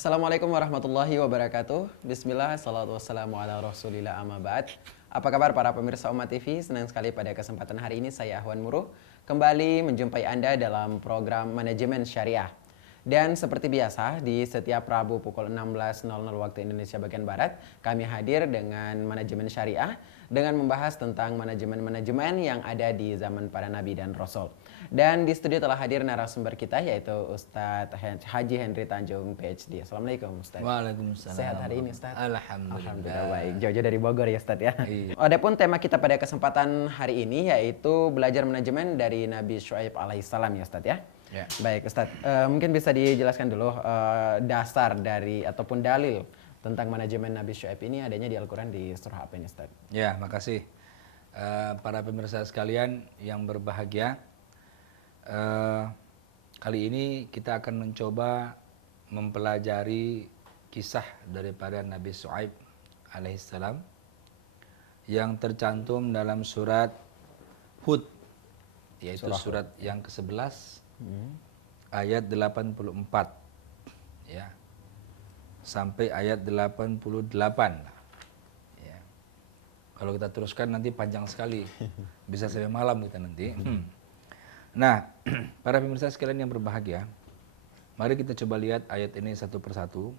Assalamualaikum warahmatullahi wabarakatuh. Bismillah, salatu wassalamu ala rasulillah amma ba'd. Apa kabar para pemirsa Umat TV? Senang sekali pada kesempatan hari ini saya Ahwan Muruh kembali menjumpai Anda dalam program Manajemen Syariah. Dan seperti biasa di setiap Rabu pukul 16.00 waktu Indonesia bagian Barat, kami hadir dengan Manajemen Syariah dengan membahas tentang manajemen-manajemen yang ada di zaman para nabi dan rasul. Dan di studio telah hadir narasumber kita yaitu Ustadz Haji Henry Tanjung PhD. Assalamualaikum Ustadz. Waalaikumsalam. Sehat hari ini Ustadz? Alhamdulillah. Baik. Jauh-jauh dari Bogor ya Ustadz ya. Iya. Adapun tema kita pada kesempatan hari ini yaitu belajar manajemen dari Nabi Syuaib alaihissalam ya Ustadz ya. Ya. Baik Ustadz, mungkin bisa dijelaskan dulu dasar dari ataupun dalil tentang manajemen Nabi Syuaib ini adanya di Al-Quran di surah apa ini Ustadz? Ya, makasih. Para pemirsa sekalian yang berbahagia, kali ini kita akan mencoba mempelajari kisah daripada Nabi Syuaib alaihissalam yang tercantum dalam surat Hud, yaitu surat yang ke-11 ayat 84 ya sampai ayat 88 ya. Kalau kita teruskan nanti panjang sekali, bisa sampai malam kita nanti. Nah, para pemirsa sekalian yang berbahagia, mari kita coba lihat ayat ini satu persatu.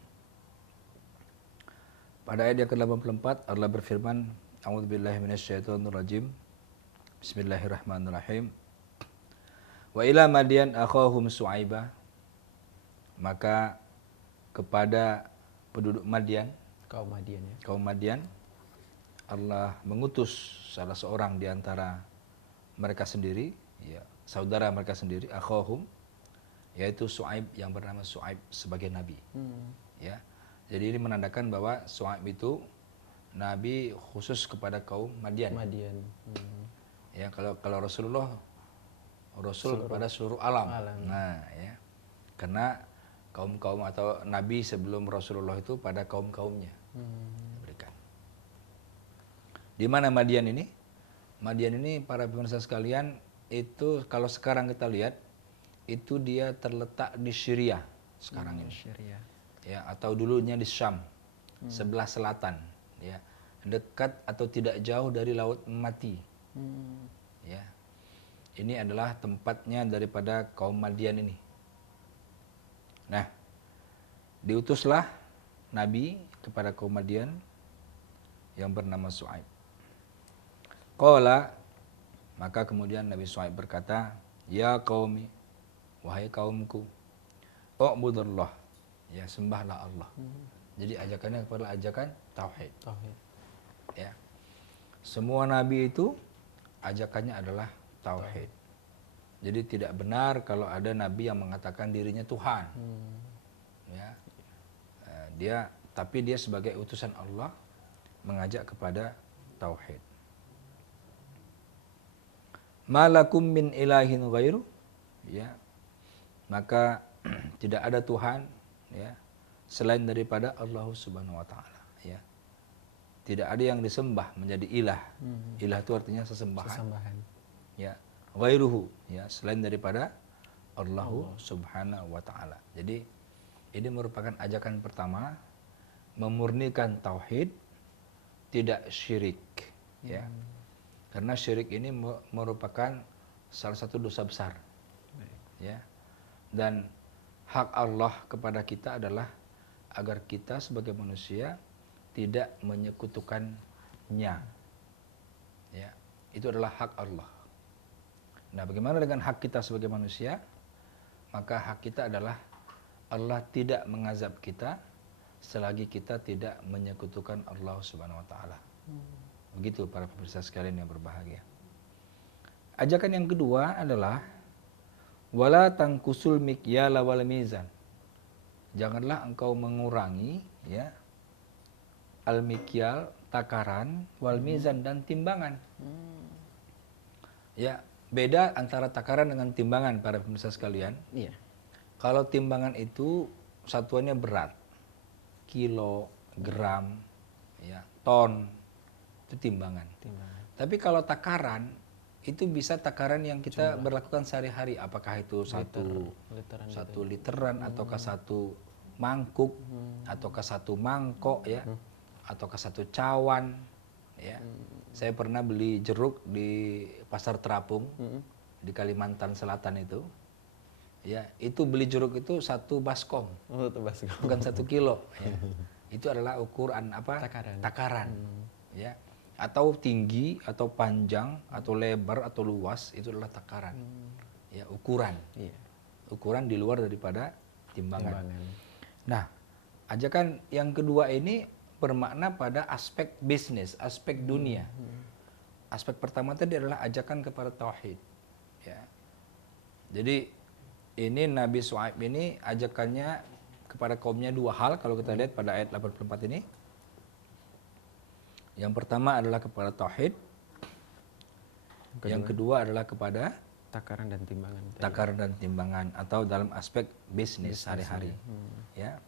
Pada ayat yang ke-84 Allah berfirman, A'udzubillahi minasyaitonirrajim. Bismillahirrahmanirrahim. Wa ila Madian akhahum Syuaiba, maka kepada penduduk Madian, Kaum Madian ya. kaum Madian, Allah mengutus salah seorang di antara mereka sendiri, ya, saudara mereka sendiri, akhahum, yaitu Syuaib yang bernama Syuaib sebagai nabi. Ya. Jadi ini menandakan bahwa Syuaib itu nabi khusus kepada kaum Madian. Ya, kalau Rasulullah Rasul kepada seluruh alam. Nah, ya. Karena kaum-kaum atau nabi sebelum Rasulullah itu pada kaum-kaumnya diberikan. Di mana Madian ini? Madian ini para pemirsa sekalian itu kalau sekarang kita lihat itu dia terletak di Syria sekarang ini. Syria. Ya, atau dulunya di Syam, sebelah selatan, ya. Dekat atau tidak jauh dari Laut Mati. Ya. Ini adalah tempatnya daripada kaum Madian ini. Nah, diutuslah Nabi kepada kaum Madian yang bernama Syuaib. Qala, maka kemudian Nabi Syuaib berkata, Ya qaumi, wahai kaumku, u'budullah, ya sembahlah Allah. Jadi ajakannya kepada ajakan tauhid. Ya. Semua nabi itu ajakannya adalah tauhid. Jadi tidak benar kalau ada nabi yang mengatakan dirinya Tuhan. Ya. Tapi dia sebagai utusan Allah mengajak kepada tauhid. Malakum min ilahin ghairu, ya. Maka tidak ada Tuhan, ya, selain daripada Allah Subhanahu wa taala, ya. Tidak ada yang disembah menjadi ilah. Ilah itu artinya sesembahan. Ya, ghairuhu, ya, selain daripada Allah Subhanahu wa taala. Jadi ini merupakan ajakan pertama, memurnikan tauhid, tidak syirik, ya. Karena syirik ini merupakan salah satu dosa besar. Ya. Dan hak Allah kepada kita adalah agar kita sebagai manusia tidak menyekutukannya. Ya, itu adalah hak Allah. Nah, bagaimana dengan hak kita sebagai manusia? Maka hak kita adalah Allah tidak mengazab kita selagi kita tidak menyekutukan Allah Subhanahu wa taala. Begitu para pemirsa sekalian yang berbahagia. Ajakan yang kedua adalah wala tangkusul mikyala wal mizan. Janganlah engkau mengurangi, ya, al-mikyal, takaran, wal mizan, dan timbangan. Ya, beda antara takaran dengan timbangan para pemirsa sekalian. Iya. Kalau timbangan itu satuannya berat, kilo, gram, ya, ton, itu timbangan. Tapi kalau takaran itu bisa takaran yang kita berlakukan sehari-hari, apakah itu satu literan ataukah satu mangkuk, ataukah satu mangkok ya, ataukah satu cawan ya. Saya pernah beli jeruk di Pasar Terapung di Kalimantan Selatan itu. Ya, itu beli jeruk itu 1 baskom. Oh, itu baskom. Bukan 1 kilo ya. Itu adalah ukuran apa? Takaran. Ya. Atau tinggi, atau panjang, atau lebar, atau luas, itu adalah takaran. Ya, ukuran. Iya. Ukuran di luar daripada timbangan. Nah, ajakan yang kedua ini bermakna pada aspek bisnis, aspek dunia. Aspek pertama tadi adalah ajakan kepada tauhid. Ya. Jadi ini Nabi Syuaib ini ajakannya kepada kaumnya 2 hal kalau kita lihat pada ayat 84 ini. Yang pertama adalah kepada tauhid. Yang kedua adalah kepada takaran dan timbangan. Takaran dan timbangan atau dalam aspek bisnis hari-hari. Ya.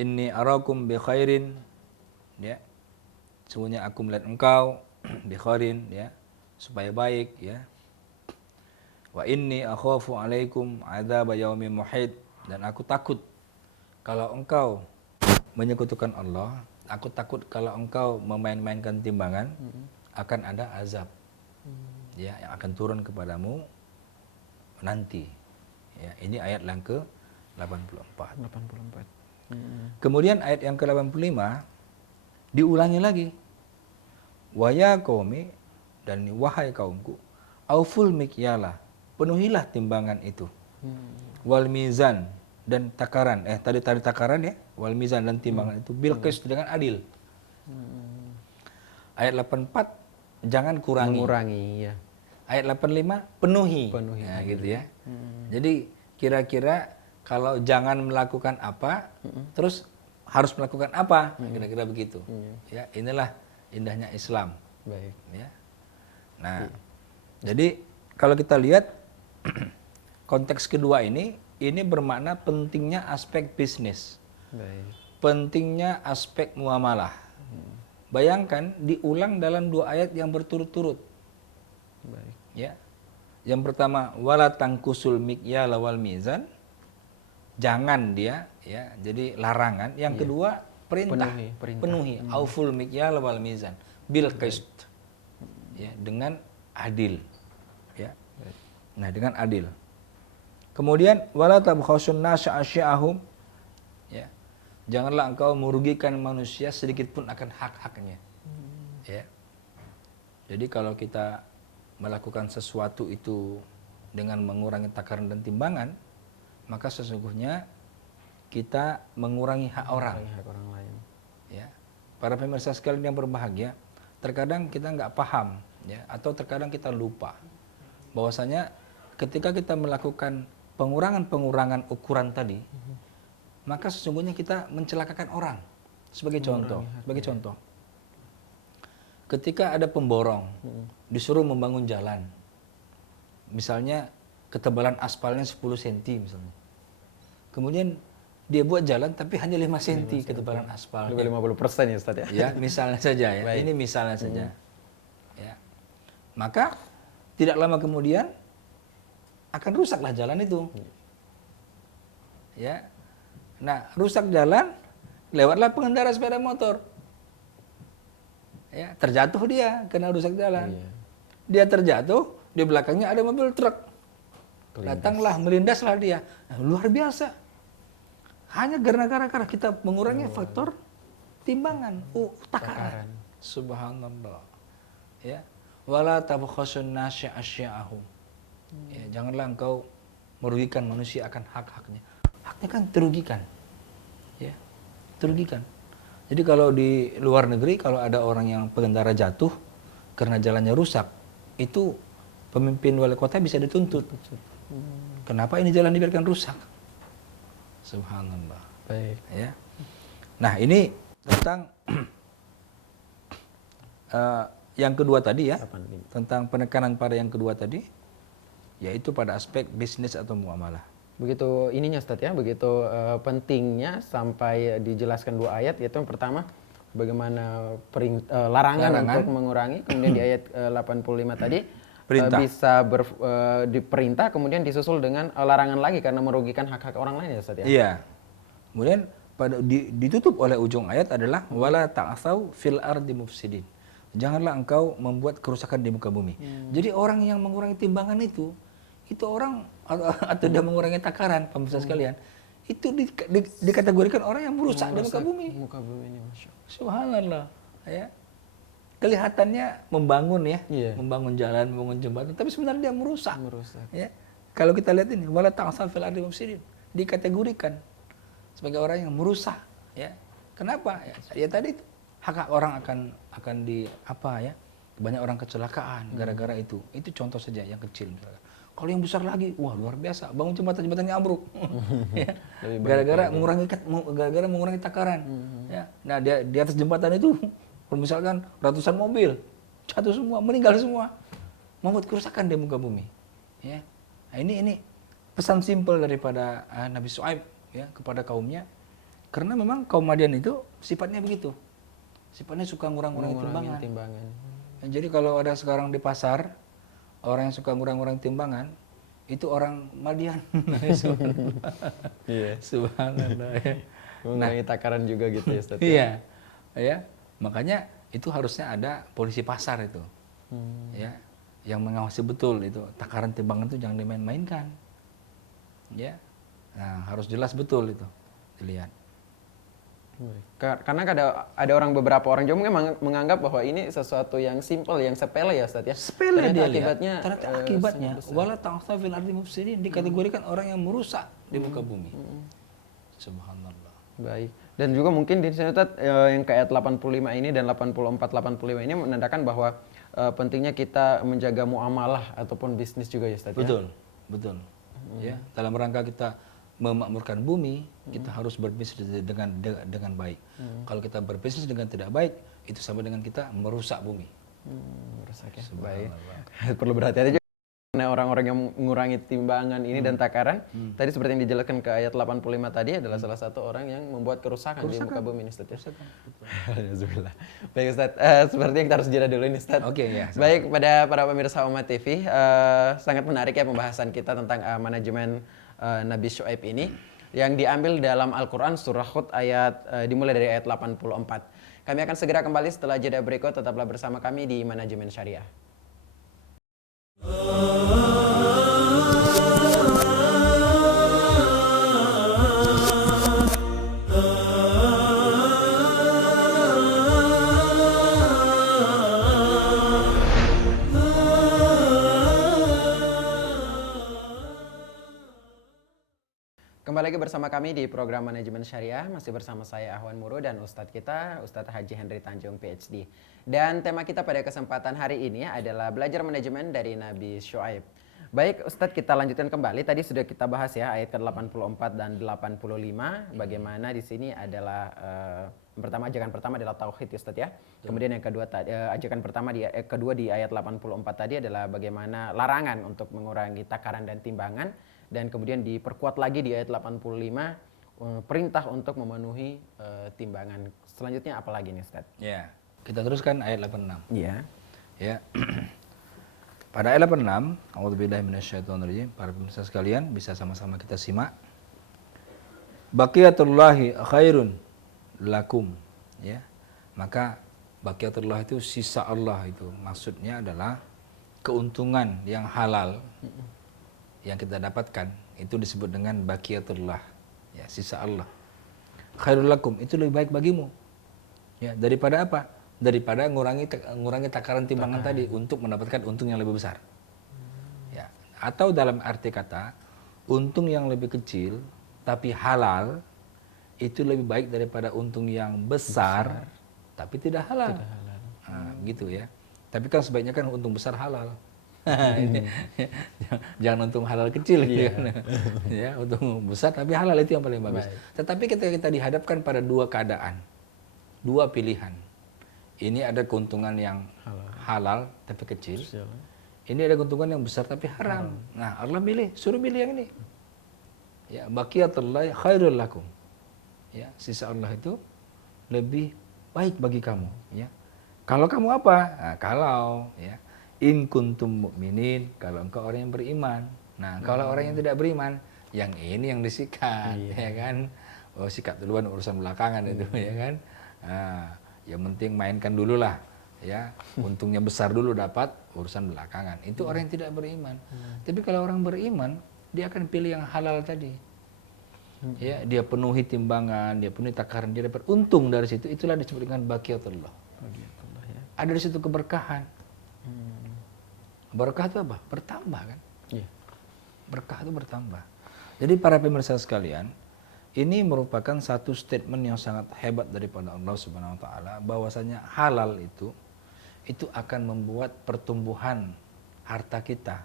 Inni arakum bi khairin, ya. Sungguhnya aku melihat engkau bi khairin, ya, supaya baik, ya. Wa inni akhafu alaikum adzab yaumin muhit, dan aku takut kalau engkau menyekutukan Allah, aku takut kalau engkau memain-mainkan timbangan, akan ada azab. Ya, yang akan turun kepadamu nanti. Ya, ini ayat yang ke-84. Kemudian ayat yang ke-85 diulangi lagi. Wa ya qaumi, dan wahai kaumku, auful mikyala, penuhilah timbangan itu. Wal mizan, dan takaran. Tadi takaran ya, wal mizan dan timbangan itu bil qist, dengan adil. Ayat 84 jangan kurangi. Mengurangi, ya. Ayat 85 penuhi. Nah, gitu ya. Jadi kira-kira kalau jangan melakukan apa, terus harus melakukan apa? Kira-kira begitu. Ya, inilah indahnya Islam. Baik. Ya. Nah, jadi kalau kita lihat konteks kedua ini bermakna pentingnya aspek bisnis. Baik. Pentingnya aspek muamalah. Bayangkan diulang dalam 2 ayat yang berturut-turut. Baik. Ya. Yang pertama wala tangkusul mikyala wal mizan. Jangan dia, ya. Jadi larangan. Yang kedua perintah. Penuhi. Auful mikyala wal mizan bil qist. Ya, dengan adil. Ya. Nah, dengan adil. Kemudian wala tabkhasun nasa asya'ahum. Ya. Janganlah engkau merugikan manusia sedikit pun akan hak-haknya. Ya. Jadi kalau kita melakukan sesuatu itu dengan mengurangi takaran dan timbangan, maka sesungguhnya kita mengurangi hak orang. Hak orang lain. Ya. Para pemirsa sekalian yang berbahagia, terkadang kita nggak paham, ya, atau terkadang kita lupa bahwasanya ketika kita melakukan pengurangan-pengurangan ukuran tadi, maka sesungguhnya kita mencelakakan orang. Sebagai contoh, ketika ada pemborong disuruh membangun jalan, misalnya ketebalan aspalnya 10 cm misalnya, kemudian dia buat jalan tapi hanya 5 cm ketebalan aspal. Lebih 50% ya Ustaz ya. Ya, misalnya saja ya. Baik. Ini misalnya saja. Ya. Maka tidak lama kemudian akan rusaklah jalan itu. Ya. Nah, rusak jalan, lewatlah pengendara sepeda motor. Ya, terjatuh dia karena rusak jalan. Iya. Dia terjatuh, di belakangnya ada mobil truk. Datanglah, melindaslah dia. Nah, luar biasa. Hanya gara-gara kita mengurangi faktor timbangan, takaran. Subhanallah. Ya. Wala tabkhasun nasa asya'ahum. Ya, janganlah engkau merugikan manusia akan hak-haknya. Haknya kan terugikan. Ya. Terugikan. Jadi kalau di luar negeri kalau ada orang yang pengendara jatuh karena jalannya rusak, itu pemimpin wali kota bisa dituntut. Kenapa ini jalan dibiarkan rusak? Subhanallah. Baik. Ya. Nah, ini tentang yang kedua tadi ya. Tentang penekanan pada yang kedua tadi, yaitu pada aspek bisnis atau muamalah. Begitu ininya Ustaz ya, begitu pentingnya sampai dijelaskan 2 ayat, yaitu yang pertama bagaimana larangan untuk mengurangi, kemudian di ayat 85 tadi bisa diperintah, kemudian disusul dengan larangan lagi karena merugikan hak-hak orang lain ya Ustaz ya. Iya. Kemudian ditutup oleh ujung ayat adalah wala ta'atsau fil ardi mufsidin. Janganlah engkau membuat kerusakan di muka bumi. Jadi orang yang mengurangi timbangan itu orang atau dia mengurangi takaran, pemirsa sekalian, itu dikategorikan orang yang merusak di muka bumi. Muka bumi ini, Masya Allah. Subhanallah, ya. Kelihatannya membangun ya, Iya. membangun jalan, membangun jembatan, tapi sebenarnya dia merusak. Merusak. Ya. Kalau kita lihat ini, wala ta'sal fil ardi mufsidin, dikategorikan sebagai orang yang merusak, ya. Kenapa? Ya tadi itu hak orang akan di apa ya? Banyak orang kecelakaan gara-gara itu. Itu contoh saja yang kecil. Kalau yang besar lagi, wah luar biasa, bangun jembatannya ambruk. Ya. Gara-gara mengurangi takaran. Ya. Nah, di atas jembatan itu misalkan ratusan mobil jatuh semua, meninggal semua, membuat kerusakan di muka bumi. Ya. Nah, ini pesan simpel daripada Nabi Syuaib ya kepada kaumnya, karena memang kaum Madian itu sifatnya begitu, sifatnya suka ngurang-ngurangin timbangan. Nah, jadi kalau ada sekarang di pasar orang yang suka ngurang-ngurang timbangan, itu orang Madian. Iya. Subhanallah. Ya. Mengurangi takaran juga gitu ya, Ustaz. Iya, ya. Makanya itu harusnya ada polisi pasar itu, ya, yang mengawasi betul itu takaran timbangan itu jangan dimain-mainkan, ya. Nah, harus jelas betul itu dilihat. Karena ada beberapa orang juga mungkin menganggap bahwa ini sesuatu yang simple, yang sepele ya, Ustaz ya. Sepele dia ternyata akibatnya wala ta'tha fil ardi mufsidin, dikategorikan orang yang merusak di muka bumi. Subhanallah. Baik. Dan juga mungkin di sini Ustaz, yang ke ayat 85 ini dan 84-85 ini menandakan bahwa pentingnya kita menjaga muamalah ataupun bisnis juga ya, Ustaz. Betul, ya? Betul. Ya, dalam rangka kita memakmurkan bumi, kita harus berbisnis dengan baik. Kalau kita berbisnis dengan tidak baik, itu sama dengan kita merusak bumi. Merusak ya. Baik. Perlu berhati-hati juga karena orang-orang yang mengurangi timbangan ini dan takaran. Tadi seperti yang dijelaskan ke ayat 85 tadi adalah salah satu orang yang membuat kerusakan di muka bumi ini, Ustaz. Alhamdulillah. Baik, Ustaz. Sepertinya kita harus jeda dulu ini, Ustaz. Oke, ya. Baik, pada para pemirsa Umat TV, sangat menarik ya pembahasan kita tentang manajemen Nabi Syuaib ini yang diambil dalam Al-Quran surah Hud dimulai dari ayat 84. Kami akan segera kembali setelah jeda berikut. Tetaplah bersama kami di Manajemen Syariah. Kembali lagi bersama kami di program Manajemen Syariah, masih bersama saya Ahwan Muru dan Ustadz kita, Ustadz Haji Henry Tanjung PhD. Dan tema kita pada kesempatan hari ini adalah belajar manajemen dari Nabi Syuaib. Baik Ustadz, kita lanjutkan kembali. Tadi sudah kita bahas ya ayat ke-84 dan 85. Bagaimana di sini adalah ajakan pertama adalah tauhid ya Ustadz ya. Kemudian yang kedua ajakan kedua di ayat 84 tadi adalah bagaimana larangan untuk mengurangi takaran dan timbangan. Dan kemudian diperkuat lagi di ayat 85 perintah untuk memenuhi timbangan. Selanjutnya apa lagi nih Ustaz? Ya, kita teruskan ayat 86. Iya. Ya. Pada ayat 86, a'udzubillahi minasyaitonirrajim, para pemirsa sekalian bisa sama-sama kita simak. Baqiyatullahi khairun lakum, ya. Maka baqiyatullah itu sisa Allah itu maksudnya adalah keuntungan yang halal yang kita dapatkan itu disebut dengan baqiyatullah, ya, sisa Allah. Khairul lakum, itu lebih baik bagimu. Ya, daripada apa? Daripada ngurangi takaran timbangan tadi untuk mendapatkan untung yang lebih besar. Ya, atau dalam arti kata, untung yang lebih kecil tapi halal itu lebih baik daripada untung yang besar tapi tidak halal. Nah, gitu ya. Tapi kan sebaiknya kan untung besar halal. Jangan untung halal kecil gitu kan. Ya, untung besar tapi halal itu yang paling bagus. Tetapi ketika kita dihadapkan pada dua keadaan, dua pilihan. Ini ada keuntungan yang halal tapi kecil. Ini ada keuntungan yang besar tapi haram. Nah, Allah suruh pilih yang ini. Ya, baqiyatullahi khairul lakum. Ya, sisa Allah itu lebih baik bagi kamu, ya. Kalau kamu apa? Nah, kalau ya in kuntum mu'minin, kalau engkau orang yang beriman. Nah, kalau orang yang tidak beriman, yang ini yang disikat, ya kan? oh sikat duluan urusan belakangan itu ya kan. Nah, yang penting mainkan dulu lah ya, untungnya besar dulu dapat, urusan belakangan. Itu orang yang tidak beriman. Tapi kalau orang beriman, dia akan pilih yang halal tadi. Ya, dia penuhi timbangan, dia penuhi takaran, dia dapat untung dari situ. Itulah disebut dengan baqiyatullah. Ya. Ada di situ keberkahan. Berkah itu apa? Bertambah kan? Iya. Berkah itu bertambah. Jadi para pemirsa sekalian, ini merupakan satu statement yang sangat hebat daripada Allah Subhanahu wa taala, bahwasanya halal itu akan membuat pertumbuhan harta kita.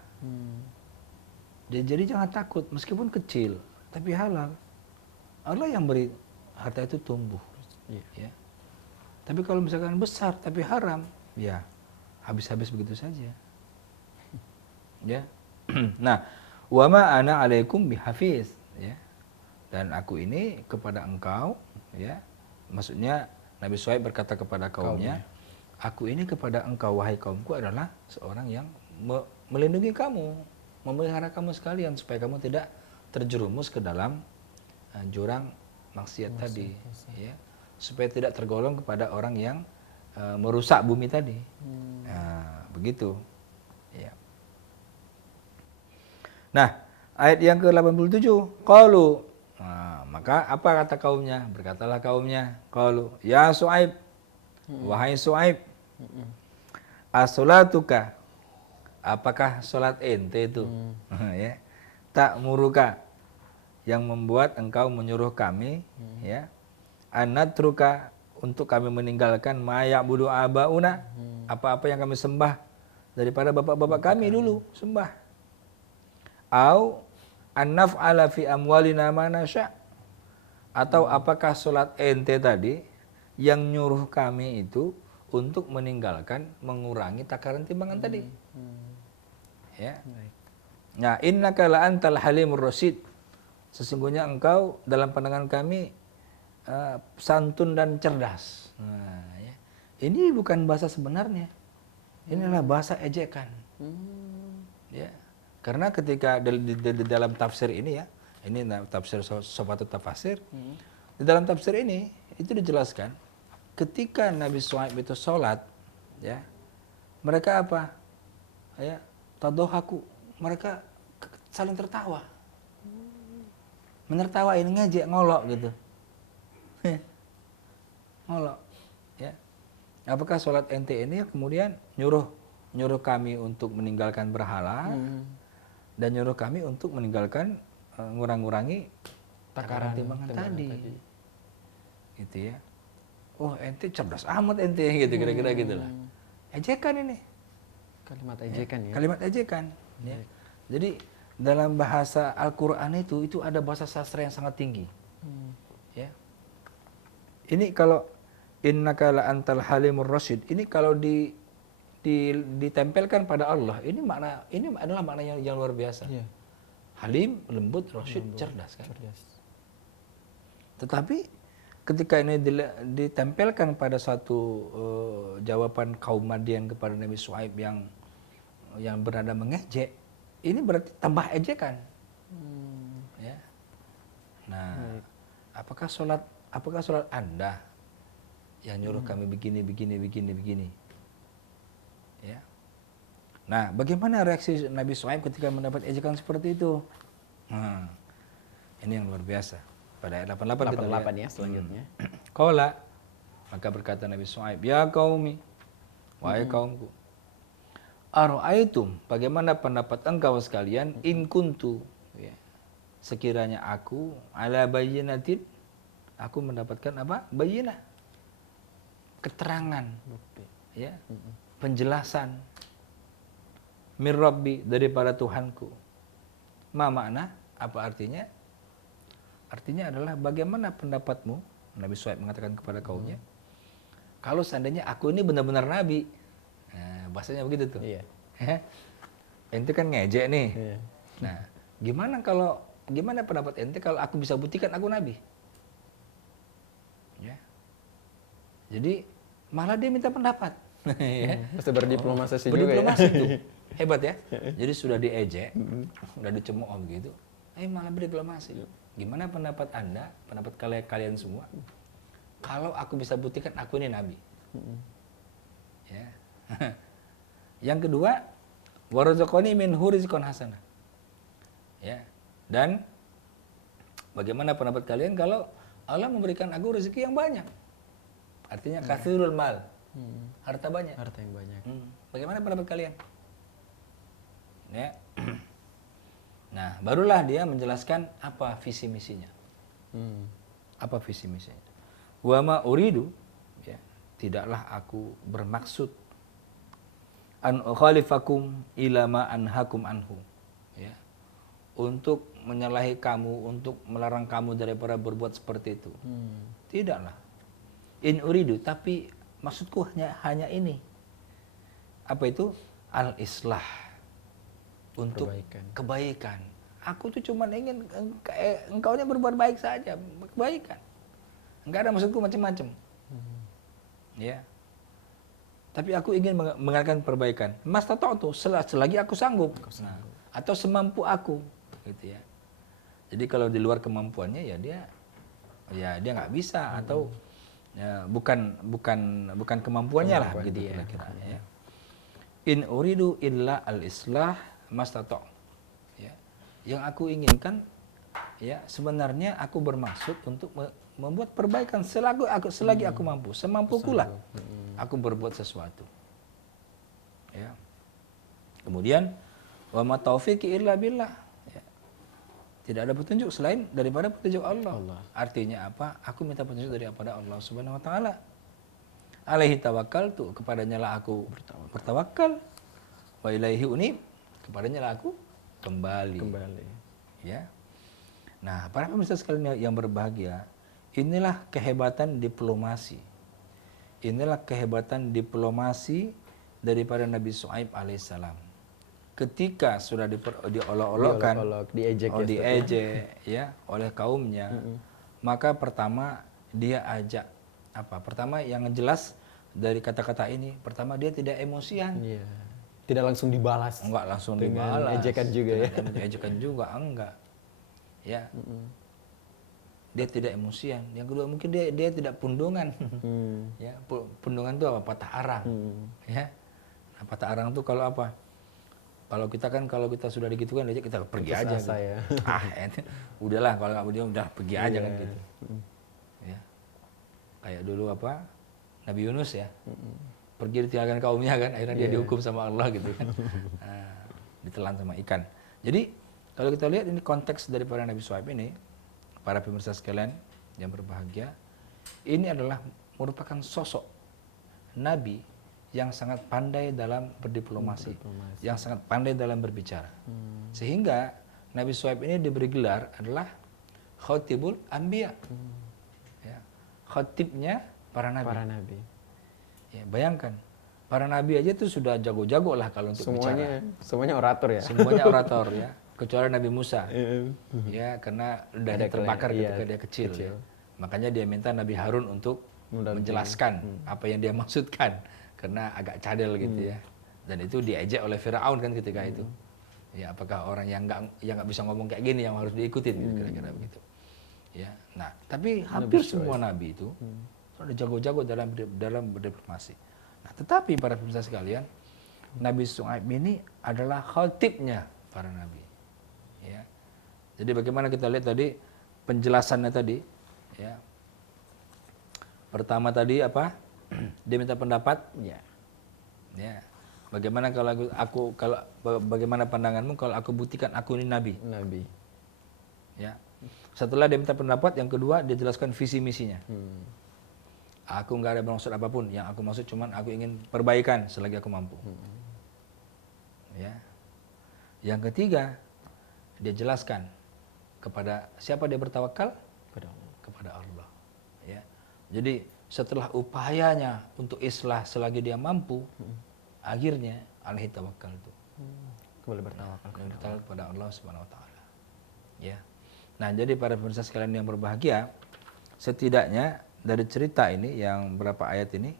Jadi jangan takut, meskipun kecil tapi halal. Allah yang beri harta itu tumbuh. Ya. Tapi kalau misalkan besar tapi haram, ya habis-habis begitu saja. Ya. Nah, wa ma ana alaikum bihafiz, ya. Dan aku ini kepada engkau, ya. Maksudnya Nabi Syuaib berkata kepada kaumnya, aku ini kepada engkau wahai kaumku adalah seorang yang melindungi kamu, memelihara kamu sekalian supaya kamu tidak terjerumus ke dalam jurang maksiat tadi, ya. Supaya tidak tergolong kepada orang yang merusak bumi tadi. Nah, begitu. Ya. Nah, ayat yang ke-87, qalu. Nah, maka apa kata kaumnya? Berkatalah kaumnya, qalu, ya Syuaib, wahai Syuaib, as-salatuka, apakah salat ente itu? Ya. Tak muruka, yang membuat engkau menyuruh kami, ya, anatruka, untuk kami meninggalkan maya budu abauna, apa-apa yang kami sembah daripada bapak-bapak kami dulu sembah. Au annaf'ala fi amwalina ma nasya, atau apakah salat ente tadi yang nyuruh kami itu untuk meninggalkan, mengurangi takaran timbangan tadi. Ya. Nah, innaka la antal halimur rasyid, sesungguhnya engkau dalam pandangan kami santun dan cerdas. Nah, ya. Ini bukan bahasa sebenarnya. Inilah bahasa ejekan. Ya. Karena ketika di dalam tafsir ini, ya, ini tafsir Sofatut Tafasir, di dalam tafsir ini itu dijelaskan ketika Nabi Syuaib itu sholat, ya, mereka apa? Ya, tadohaku, mereka saling tertawa, menertawain, ngejek, ngolok gitu. Ngolok, ya. Apakah sholat ente ini kemudian nyuruh kami untuk meninggalkan berhala, dan nyuruh kami untuk meninggalkan ngurangi takaran timbangan tadi. Gitu ya. Oh, ente cerdas amat ente, gitu, kira-kira gitulah. Ejekan ini. Kalimat ejekan, ya. Kalimat ejekan, ya. Jadi dalam bahasa Al-Qur'an itu ada bahasa sastra yang sangat tinggi. Ya. Ini kalau innaka la antal halimur rasyid, ini kalau ditempelkan pada Allah, ini adalah maknanya yang luar biasa. Ya. Halim, lembut, rasyid, cerdas kan. Cerdas. Tetapi ketika ini ditempelkan pada satu jawaban kaum Madian kepada Nabi Syuaib yang bernada mengejek, ini berarti tambah ejekan. Ya. Nah, apakah sholat Anda yang nyuruh kami begini? Ya. Nah, bagaimana reaksi Nabi Syuaib ketika mendapat ejekan seperti itu? Nah, ini yang luar biasa. Pada ayat 88 kita lihat. Ya, selanjutnya. Qala, maka berkata Nabi Syuaib, ya qaumi, wahai kaumku, ara'aitum, bagaimana pendapat engkau sekalian, in kuntu, ya, sekiranya aku ala bayyinatin, aku mendapatkan apa? Bayyinah, keterangan, ya, penjelasan mir rabbi, daripada Tuhanku. Ma makna, apa artinya? Artinya adalah bagaimana pendapatmu, Nabi Syuaib mengatakan kepada kaumnya, kalau seandainya aku ini benar-benar nabi. Nah, bahasanya begitu tuh. Iya. Ente kan ngejek nih. Iya. Nah, gimana pendapat ente kalau aku bisa buktikan aku nabi? Ya. Jadi malah dia minta pendapat. Ya. Mesti berdiplomasi juga. Berdiplomasi tuh. Hebat ya. Jadi sudah diejek, sudah dicemooh begitu. Malah berdiplomasi. gimana pendapat Anda, pendapat kalian semua? Kalau aku bisa buktikan aku ini nabi. Ya. Yang kedua, warzaqani minhu rizqan hasanah. Ya. Dan bagaimana pendapat kalian kalau Allah memberikan aku rezeki yang banyak? Artinya katsirul mal. Harta banyak. Harta yang banyak. Bagaimana pendapat kalian? Ya. Nah, barulah dia menjelaskan apa visi misinya. Apa visi misinya? Wa ma uridu, ya, tidaklah aku bermaksud an ukhalifakum ila ma anhakum anhu, ya, untuk menyalahi kamu, untuk melarang kamu daripada berbuat seperti itu. Tidaklah. In uridu, tapi maksudku hanya ini. Apa itu? Al-islah, untuk kebaikan. Aku tuh cuma ingin engkaunya berbuat baik saja, kebaikan. Enggak ada maksudku macam-macam. Ya. Tapi aku ingin mengadakan perbaikan. Mas tato tuh selagi aku sanggup. Nah, atau semampu aku, gitu ya. Jadi kalau di luar kemampuannya ya dia nggak bisa atau ya, bukan kemampuannya lah gitu kira-kira ya. In uridu illa al-islah mastato'. Ya. Yang aku inginkan ya sebenarnya aku bermaksud untuk membuat perbaikan selagi aku mampu, semampukulah aku berbuat sesuatu. Ya. Kemudian wa ma taufiqi illa billah. Ya. Tidak ada petunjuk selain daripada petunjuk Allah. Artinya apa? Aku minta petunjuk daripada Allah Subhanahu wa taala. Alaihi tawakkaltu, kepadanya lah aku bertawakal. Wa ilaihi unib, kepadanya lah aku kembali. Ya. Nah, para pemirsa sekalian yang berbahagia, inilah kehebatan diplomasi. Inilah kehebatan diplomasi daripada Nabi Syuaib alaihissalam. Ketika sudah diolok-olokkan, diejek ya oleh kaumnya, maka pertama dia ajak apa? Pertama yang jelas dari kata-kata ini, pertama dia tidak emosian. Iya. Tidak langsung dibalas. Enggak langsung dengan dibalas. ejekan juga ya. Ejekan juga enggak. Ya. Dia tidak emosian. Yang kedua mungkin dia tidak pundungan. Ya, pundungan itu apa? Patah arang. Ya. Nah, patah arang itu kalau apa? Kalau kita sudah digitukan aja kita pergi aja. Gitu. Ya. Udahlah kalau nggak udah pergi aja kan gitu. Ya. Kayak dulu apa? Nabi Yunus ya. Pergi ditinggalkan kaumnya kan, akhirnya dia dihukum sama Allah gitu kan. Nah, ditelan sama ikan. Jadi kalau kita lihat ini konteks daripada Nabi Syuaib ini, para pemirsa sekalian yang berbahagia, ini adalah merupakan sosok Nabi yang sangat pandai dalam berdiplomasi, yang sangat pandai dalam berbicara. Sehingga Nabi Syuaib ini diberi gelar adalah Khatibul Anbiya. Ya, khatibnya para nabi. Ya, bayangkan, para nabi aja tuh sudah jago-jago lah kalau untuk bicara. Semuanya orator ya. Semuanya orator ya, kecuali Nabi Musa. Ya, karena udah terbakar ketika dia kecil. Ya. Makanya dia minta Nabi Harun untuk menjelaskan apa yang dia maksudkan, karena agak cadel gitu ya. Dan itu diejek oleh Firaun kan ketika itu. Ya, apakah orang yang nggak bisa ngomong kayak gini yang harus diikutin gitu, kira-kira begitu. Ya, nah tapi hampir semua nabi itu ada jago-jago dalam berdiplomasi. Nah, tetapi para pemirsa sekalian, Nabi Syuaib ini adalah khatibnya para nabi. Ya. Jadi bagaimana kita lihat tadi penjelasannya tadi, ya. Pertama tadi apa? Dia minta pendapat. Ya. Ya. Bagaimana bagaimana pandanganmu kalau aku buktikan aku ini nabi? Nabi. Ya. Setelah dia minta pendapat, yang kedua dia jelaskan visi misinya. Aku nggak ada maksud apapun, yang aku maksud cuman aku ingin perbaikan selagi aku mampu. Ya. Yang ketiga, dia jelaskan kepada siapa dia bertawakal? Kepada Allah. Ya. Jadi setelah upayanya untuk islah selagi dia mampu, akhirnya alaihi tawakal itu. Kembali bertawakal kepada Allah Subhanahu wa taala. Ya. Nah, jadi para pemirsa sekalian yang berbahagia, setidaknya dari cerita ini yang berapa ayat ini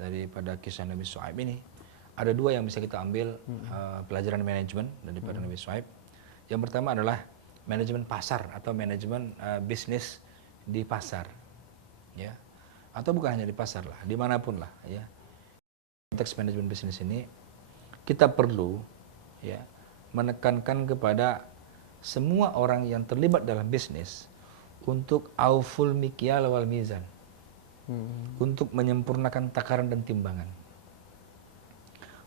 daripada kisah Nabi Syuaib ini, ada dua yang bisa kita ambil pelajaran manajemen daripada Nabi Syuaib. Yang pertama adalah manajemen pasar atau manajemen bisnis di pasar, ya, atau bukan hanya di pasar lah, dimanapun lah, ya. Konteks manajemen bisnis ini kita perlu, ya, menekankan kepada semua orang yang terlibat dalam bisnis untuk auful mikyal wal mizan, untuk menyempurnakan takaran dan timbangan.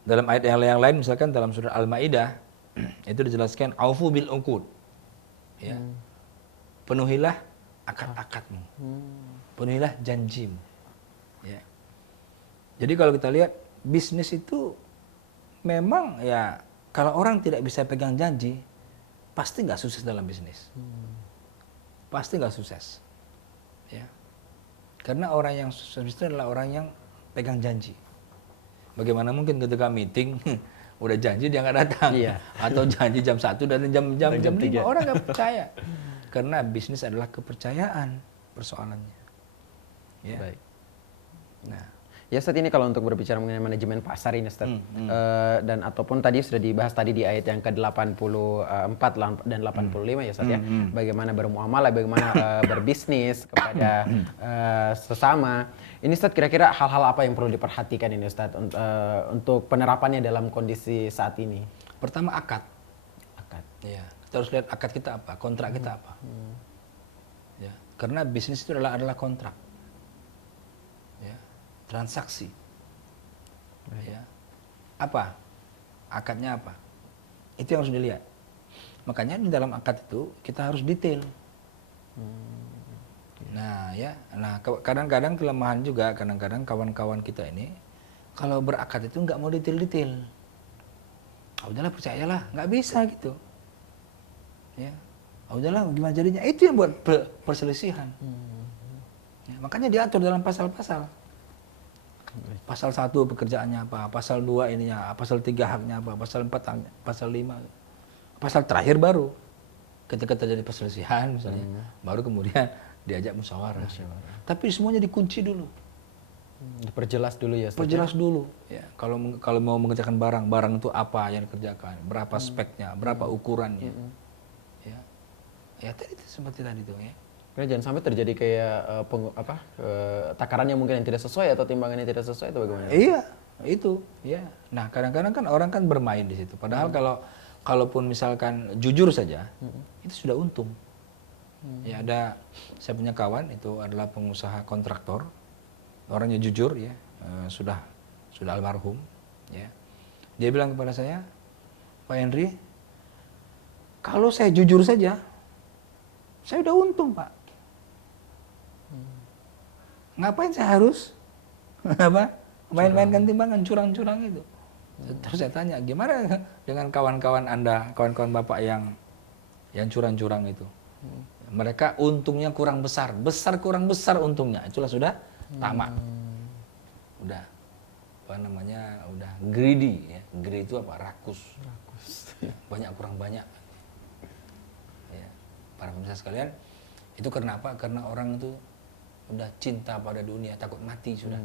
Dalam ayat yang lain, misalkan dalam surah Al-Maidah itu dijelaskan aufu bil uqud, ya, penuhilah akad-akadmu, penuhilah janjimu, ya. Jadi kalau kita lihat bisnis itu memang, ya, kalau orang tidak bisa pegang janji pasti nggak sukses dalam bisnis, pasti nggak sukses, ya. Karena orang yang sukses itu adalah orang yang pegang janji. Bagaimana mungkin ketika meeting udah janji dia nggak datang, Iya. atau janji jam 1 dan jam 5 3. orang nggak percaya. Karena bisnis adalah kepercayaan persoalannya. Ya. Baik. Nah, Ya Ustadz, ini kalau untuk berbicara mengenai manajemen pasar ini Ustadz, dan ataupun tadi sudah dibahas tadi di ayat yang ke-84 dan 85 ya Ustadz, ya, bagaimana bermuamalah, bagaimana berbisnis kepada sesama. Ini Ustadz, kira-kira hal-hal apa yang perlu diperhatikan ini Ustadz untuk penerapannya dalam kondisi saat ini? pertama akad. Akad. Ya, kita harus lihat akad kita apa, kontrak kita apa. Ya, karena bisnis itu adalah kontrak. Ya, transaksi. Ya. Apa? Akadnya apa? Itu yang harus dilihat. Makanya di dalam akad itu kita harus detail. Nah, ya. Nah, kadang-kadang kelemahan juga, kadang-kadang kawan-kawan kita ini kalau berakad itu nggak mau detail-detail. Ah, udahlah percayalah, nggak bisa gitu. Ya. Ah, udahlah gimana jadinya? Itu yang buat perselisihan. Ya, makanya diatur dalam pasal-pasal. Pasal 1 pekerjaannya apa, pasal 2 ininya, pasal 3 haknya apa, pasal 4 haknya, pasal 5. Pasal terakhir baru ketika terjadi perselisihan misalnya, baru kemudian diajak musyawarah. Tapi semuanya dikunci dulu. Diperjelas dulu ya Ustadz. Perjelas dulu. Ya, kalau mau mengerjakan barang itu apa yang dikerjakan, berapa speknya, berapa ukurannya. Ya. Ya tadi seperti tadi tuh ya. Karena jangan sampai terjadi kayak takarannya mungkin yang tidak sesuai atau timbangannya tidak sesuai, itu bagaimana? Iya, itu. Ya. Nah, kadang-kadang kan orang kan bermain di situ. Padahal kalaupun misalkan jujur saja, itu sudah untung. Ya, saya punya kawan itu adalah pengusaha kontraktor, orangnya jujur ya, sudah almarhum. Ya. Dia bilang kepada saya, Pak Henry, kalau saya jujur saja, saya udah untung Pak. Ngapain saya harus main-mainkan timbangan, curang-curang itu? Terus saya tanya, gimana dengan kawan-kawan Anda, kawan-kawan Bapak yang curang-curang itu? Mereka untungnya kurang besar, kurang besar untungnya. Itulah sudah tamak. Udah udah greedy ya. Greedy itu apa? Rakus. Banyak kurang banyak. Ya. Para pemirsa sekalian, itu karena apa? Karena orang itu udah cinta pada dunia, takut mati sudah.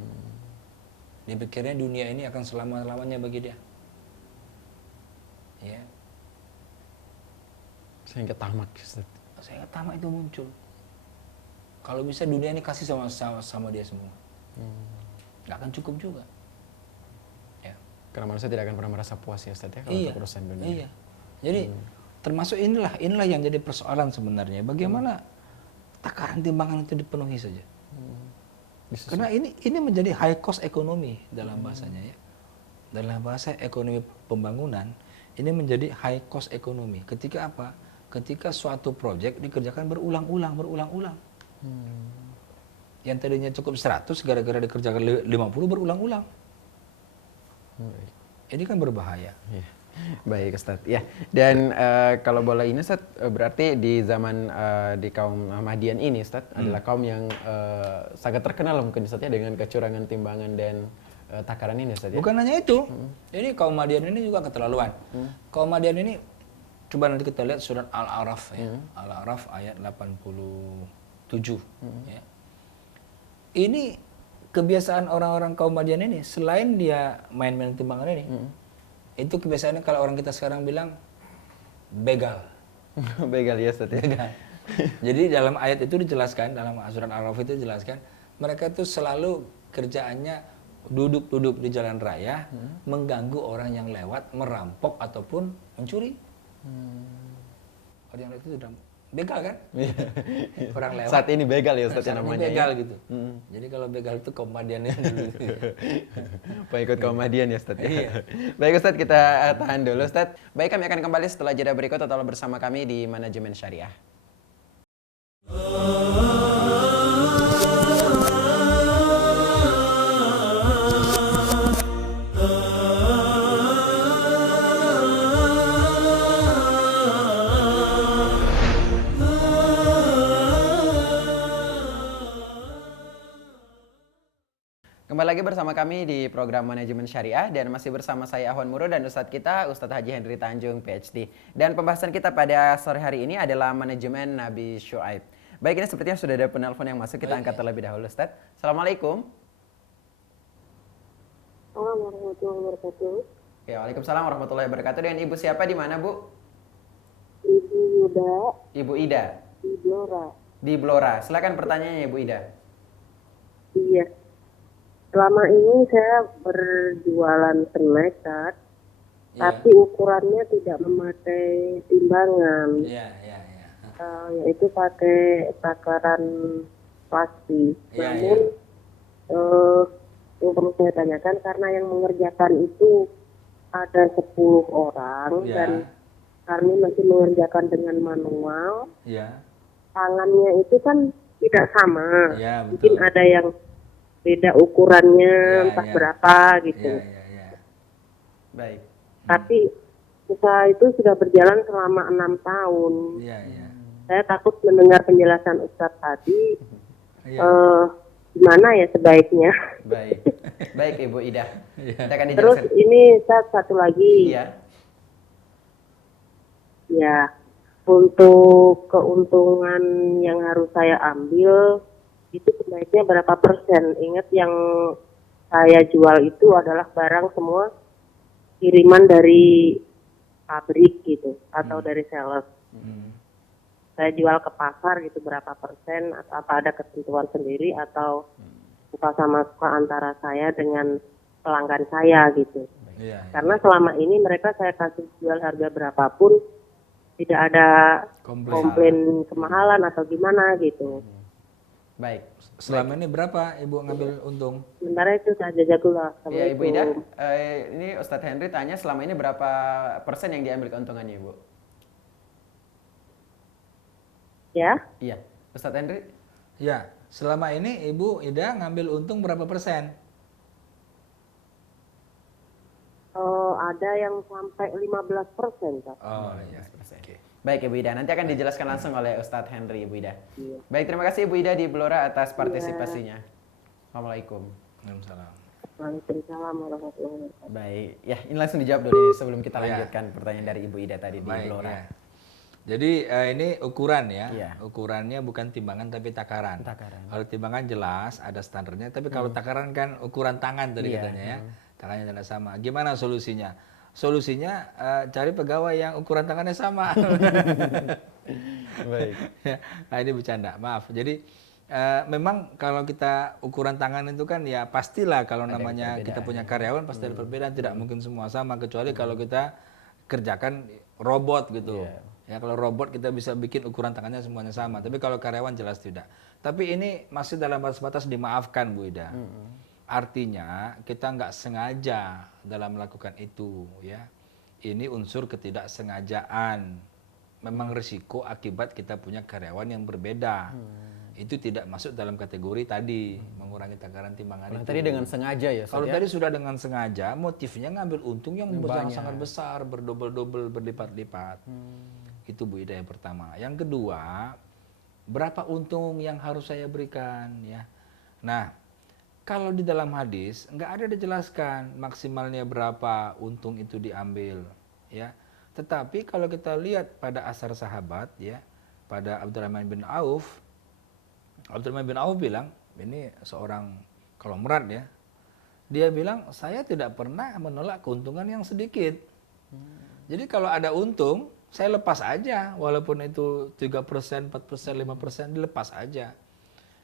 Dia pikirnya dunia ini akan selama-lamanya bagi dia. Ya. Sehingga tamak Ustadz. Sehingga tamak itu muncul. Kalau bisa dunia ini kasih sama dia semua. Nggak akan cukup juga. Ya. Karena manusia tidak akan pernah merasa puas ya Ustadz, ya, kalau untuk urusan dunia. Iya. Jadi termasuk inilah yang jadi persoalan sebenarnya. Bagaimana takaran timbangan itu dipenuhi saja. Karena ini menjadi high cost ekonomi dalam bahasanya ya. Dalam bahasa ekonomi pembangunan, ini menjadi high cost ekonomi. Ketika apa? Ketika suatu proyek dikerjakan berulang-ulang. Yang tadinya cukup 100 gara-gara dikerjakan 50 berulang-ulang. Ini kan berbahaya. Ya. Baik Ustadz. Ya. Dan kalau boleh ini Ustadz, berarti di zaman di kaum Ahmadian ini Ustadz adalah kaum yang sangat terkenal mungkin Ustadz, ya, dengan kecurangan timbangan dan takaran ini Ustadz, ya? Bukan hanya itu. Ini kaum Ahmadian ini juga keterlaluan. Kaum Ahmadian ini, coba nanti kita lihat surat Al-A'raf ya. Al-A'raf ayat 87 ya. Ini kebiasaan orang-orang kaum Ahmadian ini, selain dia main-main timbangan ini, itu kebiasaannya kalau orang kita sekarang bilang begal. Begal ya Ustaz ya. Jadi dalam ayat itu dijelaskan, dalam surat Al-Araf itu dijelaskan, mereka itu selalu kerjaannya duduk-duduk di jalan raya, mengganggu orang yang lewat, merampok ataupun mencuri. Orang yang lewat itu sudah begal kan? Orang lewat. Saat ini begal ya Ustaz saat yang ini namanya. begal Ya? gitu. Jadi kalau begal itu komadiannya dulu. Pengikut komedian ya Ustaz ya. Iya. Baik Ustaz, kita tahan dulu Ustaz. Baik, kami akan kembali setelah jeda berikut. Tetaplah bersama kami di Manajemen Syariah. Kembali lagi bersama kami di program Manajemen Syariah dan masih bersama saya Ahwan Muro dan Ustadz kita Ustadz Haji Henry Tanjung PhD. Dan pembahasan kita pada sore hari ini adalah manajemen Nabi Syuaib. Baik, ini sepertinya sudah ada penelpon yang masuk, kita angkat terlebih dahulu Ustadz. Assalamualaikum. Assalamualaikum warahmatullahi wabarakatuh. Ya, waalaikumsalam warahmatullahi wabarakatuh. Dan ibu siapa di mana Bu? Ibu Yuda Ibu Ida di Blora. di Blora. Silakan pertanyaannya Ibu Ida. Iya. Selama ini saya berjualan snack, Tat, tapi ukurannya tidak memakai timbangan, Iya. yaitu pakai takaran plastik. Iya, Namun yang perlu saya tanyakan karena yang mengerjakan itu ada 10 orang Iya. dan kami masih mengerjakan dengan manual. Iya. Tangannya itu kan tidak sama. Iya, Mungkin betul. ada yang beda ukurannya, Iya, entah iya. berapa gitu. Iya. Baik. Tapi usaha itu sudah berjalan selama 6 tahun. Iya. Saya takut mendengar penjelasan Ustadz tadi. Iya. Gimana ya sebaiknya? Baik. Baik Ibu Ida. Iya. Kita akan Terus dijelaskan. ini satu lagi. Iya. Ya, untuk keuntungan yang harus saya ambil itu sebaiknya berapa persen? Ingat yang saya jual itu adalah barang semua kiriman dari pabrik gitu atau dari seller. Saya jual ke pasar gitu berapa persen atau apa ada ketentuan sendiri atau suka sama suka antara saya dengan pelanggan saya gitu. Iya. Karena selama ini mereka saya kasih jual harga berapapun tidak ada komplain kemahalan atau gimana gitu. Baik. Selama ini berapa Ibu ngambil untung? Sementara itu saja jazakallah. Ya Ibu Ida, ini Ustadz Henry tanya selama ini berapa persen yang diambil keuntungannya Ibu? Ya, Iya, Ustadz Henry. Ya, selama ini Ibu Ida ngambil untung berapa persen? ada yang sampai 15%. Kak. Oh iya. Oke. Baik Ibu Ida, nanti akan dijelaskan langsung oleh Ustadz Henry Ibu Ida. Iya. Baik, terima kasih Ibu Ida di Blora atas partisipasinya. Assalamualaikum. Waalaikumsalam. Waalaikumsalam warahmatullahi wabarakatuh. Baik, ya ini langsung dijawab dulu nih sebelum kita Iya. lanjutkan pertanyaan dari Ibu Ida tadi di Baik, Blora. ya. Jadi ini ukuran ya. Iya. Ukurannya bukan timbangan tapi takaran. Takaran. Kalau timbangan jelas ada standarnya, tapi kalau takaran kan ukuran tangan tadi Iya. katanya ya. Tangannya tidak sama. Gimana solusinya? Solusinya cari pegawai yang ukuran tangannya sama. Baik. Ya, nah ini bercanda, maaf. Jadi memang kalau kita ukuran tangan itu kan ya pastilah kalau Ada namanya perbedaan, kita punya karyawan pasti ada perbedaan, tidak mungkin semua sama kecuali kalau kita kerjakan robot gitu. Iya. Ya kalau robot kita bisa bikin ukuran tangannya semuanya sama, tapi kalau karyawan jelas tidak. Tapi ini masih dalam batas-batas dimaafkan Bu Ida. Artinya kita nggak sengaja dalam melakukan itu ya. Ini unsur ketidaksengajaan. Memang risiko akibat kita punya karyawan yang berbeda. Itu tidak masuk dalam kategori tadi mengurangi takaran timbangan Kalau itu. tadi dengan sengaja ya, Ustaz, Kalau ya? tadi sudah dengan sengaja, motifnya ngambil untung yang Banyak. sangat besar, berdobel-dobel, berlipat-lipat. Itu Bu Ida yang pertama. Yang kedua, berapa untung yang harus saya berikan ya. Nah, kalau di dalam hadis nggak ada dijelaskan maksimalnya berapa untung itu diambil ya. Tetapi kalau kita lihat pada asar sahabat ya, pada Abdurrahman bin Auf bilang, ini seorang konglomerat ya. Dia bilang, saya tidak pernah menolak keuntungan yang sedikit. Jadi kalau ada untung, saya lepas aja, walaupun itu 3%, 4%, 5%, dilepas aja.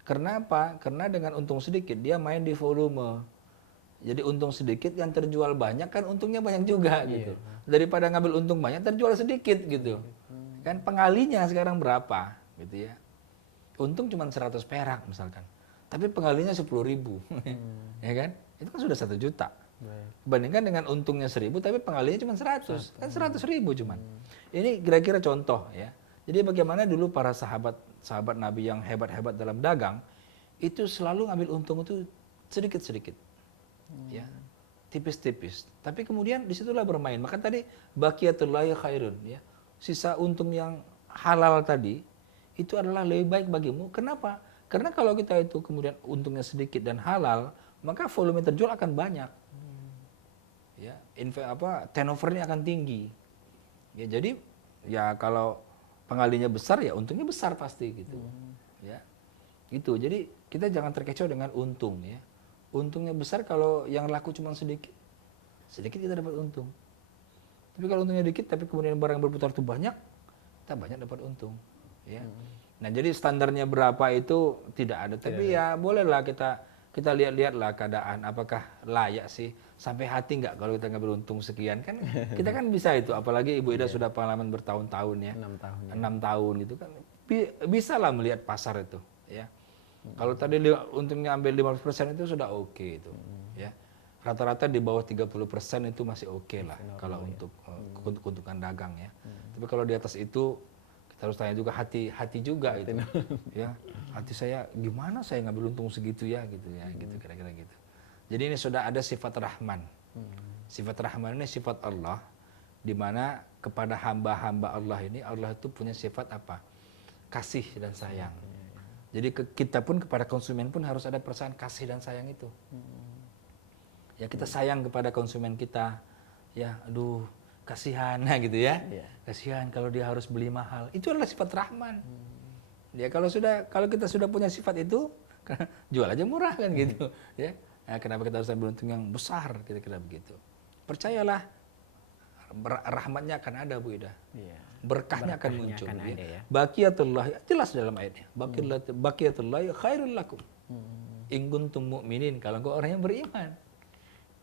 Karena apa? Karena dengan untung sedikit dia main di volume. Jadi untung sedikit yang terjual banyak kan untungnya banyak juga gitu. Daripada ngambil untung banyak terjual sedikit gitu. Kan pengalinya sekarang berapa gitu ya. Untung cuma 100 perak misalkan. Tapi pengalinya 10.000. Ya kan? Itu kan sudah 1 juta. Bandingkan dengan untungnya 1.000 tapi pengalinya cuma 100. Kan 100.000 cuman. Ini kira-kira contoh ya. Jadi bagaimana dulu para sahabat Nabi yang hebat-hebat dalam dagang itu selalu ngambil untung itu sedikit-sedikit. Ya. Tipis-tipis. Tapi kemudian disitulah bermain. Maka tadi baqiyatullahi khairun ya. Sisa untung yang halal tadi itu adalah lebih baik bagimu. Kenapa? Karena kalau kita itu kemudian untungnya sedikit dan halal, maka volume terjual akan banyak. Ya, turnovernya akan tinggi. Ya, jadi ya kalau pengalinya besar ya untungnya besar pasti gitu. Ya. Gitu. Jadi kita jangan terkecoh dengan untung ya. Untungnya besar kalau yang laku cuma sedikit. Sedikit kita dapat untung. Tapi kalau untungnya dikit tapi kemudian barang berputar itu banyak, kita banyak dapat untung. Ya. Nah, jadi standarnya berapa itu tidak ada. Tapi ya bolehlah kita lihat-lihatlah keadaan apakah layak sih, sampai hati nggak kalau kita ngambil untung sekian kan. Kita kan bisa itu, apalagi Ibu Ida sudah pengalaman bertahun-tahun ya. 6 tahun. 6 tahun gitu kan. Bisa lah melihat pasar itu ya. Kalau tadi untungnya ambil 50% itu sudah oke itu ya. Rata-rata di bawah 30% itu masih oke lah kalau untuk keuntungan dagang ya. Tapi kalau di atas itu kita harus tanya juga hati juga itu ya. Hati saya gimana saya ngambil untung segitu ya gitu ya, gitu kira-kira gitu. Jadi ini sudah ada sifat Rahman. Sifat Rahman ini sifat Allah di mana kepada hamba-hamba Allah ini Allah itu punya sifat apa? Kasih dan sayang. Jadi kita pun kepada konsumen pun harus ada perasaan kasih dan sayang itu. Ya kita sayang kepada konsumen kita. Ya, aduh, kasihan nah gitu ya. Kasihan kalau dia harus beli mahal. Itu adalah sifat Rahman. Ya kalau kita sudah punya sifat itu, jual aja murah kan gitu. Ya. Nah, kenapa kita harus ambil untung yang besar kira-kira begitu. Percayalah rahmatnya akan ada Bu Ida. Berkahnya akan muncul. Ya. Baqiyatullah jelas dalam ayatnya. Baqiyatullah khairul lakum. In kuntum mu'minin, kalau engkau orang yang beriman.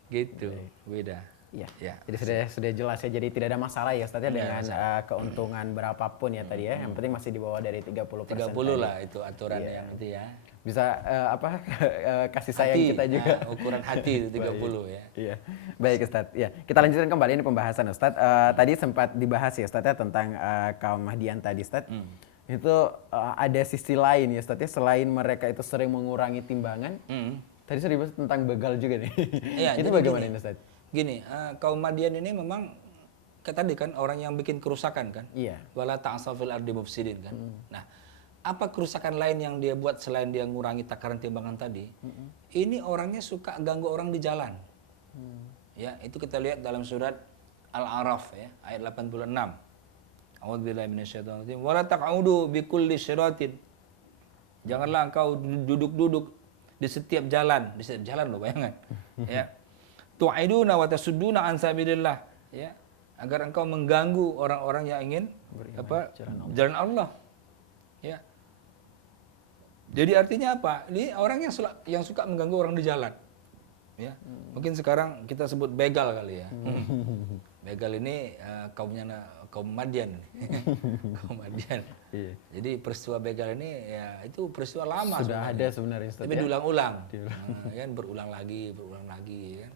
Gitu, Bu Ida. Ya. Jadi sudah jelas ya. Jadi tidak ada masalah ya Ustaz ya dengan keuntungan berapapun ya tadi ya. Yang penting masih di bawah dari 30%. 30 lah itu aturannya itu ya. Bisa kasih sayang kita juga. Ukuran hati itu 30 ya. Iya. Baik Ustaz. Ya, kita lanjutkan kembali ini pembahasan Ustaz. Tadi sempat dibahas ya Ustaz ya tentang kaum Mahdian tadi Ustaz. Itu ada sisi lain ya Ustaz ya, selain mereka itu sering mengurangi timbangan. Tadi sudah dibahas tentang begal juga nih. Iya, itu bagaimana ini Ustaz? Gini, kaum Madian ini memang kayak tadi kan orang yang bikin kerusakan kan. Iya. Wala ta'asaw fil ardi mufsidin kan. Nah, apa kerusakan lain yang dia buat selain dia ngurangi takaran timbangan tadi? Ini orangnya suka ganggu orang di jalan. Ya, itu kita lihat dalam surat Al-A'raf ya, ayat 86. A'udzubillahi minasyaitonir rajim. Wala taq'udu bikulli syiratin. Janganlah engkau duduk-duduk di setiap jalan loh bayangan. Ya. Tu'iduna wa tasudduna an sabilillah ya, agar engkau mengganggu orang-orang yang ingin jalan Allah. Ya. Jadi artinya apa? Ini orang yang suka mengganggu orang di jalan. Ya. Mungkin sekarang kita sebut begal kali ya. Begal ini kaum Madian. Kaum Madian. Iya. Jadi peristiwa begal ini ya itu peristiwa lama sudah ada sebenarnya. Tapi diulang-ulang. Kan berulang lagi kan.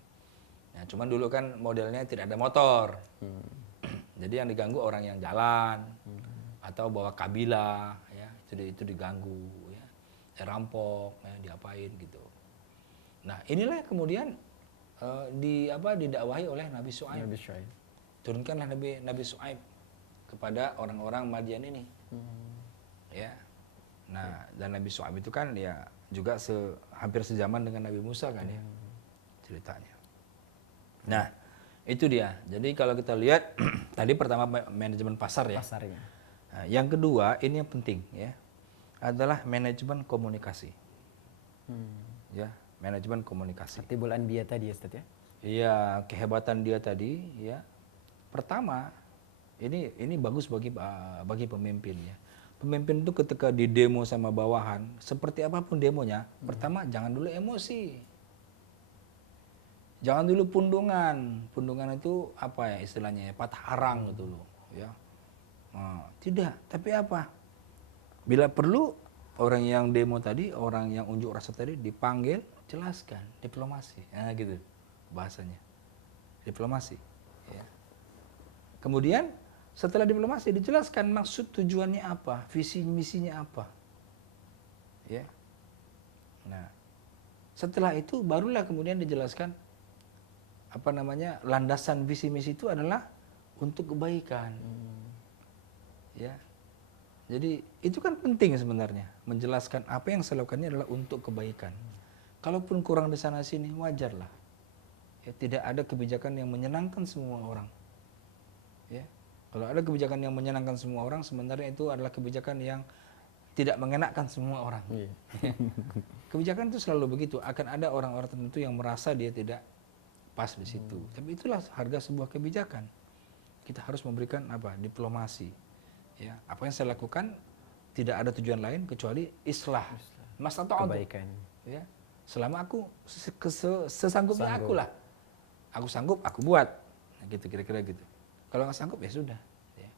Ya, cuman dulu kan modelnya tidak ada motor. Jadi yang diganggu orang yang jalan atau bawa kabilah ya, itu diganggu ya. Rampok ya, diapain gitu. Nah, inilah kemudian didakwahi oleh Nabi Syuaib. Turunkanlah Nabi Syuaib kepada orang-orang Madian ini. Ya. Nah, dan Nabi Syuaib itu kan ya juga hampir sejaman dengan Nabi Musa kan ya. Ceritanya. Nah, itu dia. Jadi kalau kita lihat tadi pertama manajemen pasar ya. Pasarnya. Nah, yang kedua ini yang penting ya, adalah manajemen komunikasi. Ya, manajemen komunikasi. Tibul Anbiya tadi ya Ustaz ya. Iya, kehebatan dia tadi ya. Pertama, Ini bagus bagi pemimpin ya. Pemimpin itu ketika di demo sama bawahan, seperti apapun demonya, pertama jangan dulu emosi. Jangan dulu pundungan. Pundungan itu apa ya istilahnya ya, patah arang gitu loh, ya. Nah, tidak, tapi apa? Bila perlu orang yang demo tadi, orang yang unjuk rasa tadi dipanggil, jelaskan, diplomasi. Nah, gitu bahasanya. Diplomasi, ya. Kemudian setelah diplomasi dijelaskan maksud tujuannya apa, visi misinya apa. Ya. Nah, setelah itu barulah kemudian dijelaskan apa namanya? Landasan visi misi itu adalah untuk kebaikan. Ya. Jadi itu kan penting sebenarnya, menjelaskan apa yang saya lakukan ini adalah untuk kebaikan. Kalaupun kurang di sana sini wajarlah. Ya, tidak ada kebijakan yang menyenangkan semua orang. Ya. Kalau ada kebijakan yang menyenangkan semua orang, sebenarnya itu adalah kebijakan yang tidak mengenakan semua orang. Iya. Kebijakan itu selalu begitu. Akan ada orang-orang tertentu yang merasa dia tidak pas di situ. Tapi itulah harga sebuah kebijakan. Kita harus memberikan apa? Diplomasi. Ya, apa yang saya lakukan tidak ada tujuan lain kecuali islah. Kebaikan. Ya, selama aku sesanggupnya aku lah. Aku sanggup, aku buat. Nah, gitu kira-kira gitu. Kalau nggak sanggup ya sudah. Ya.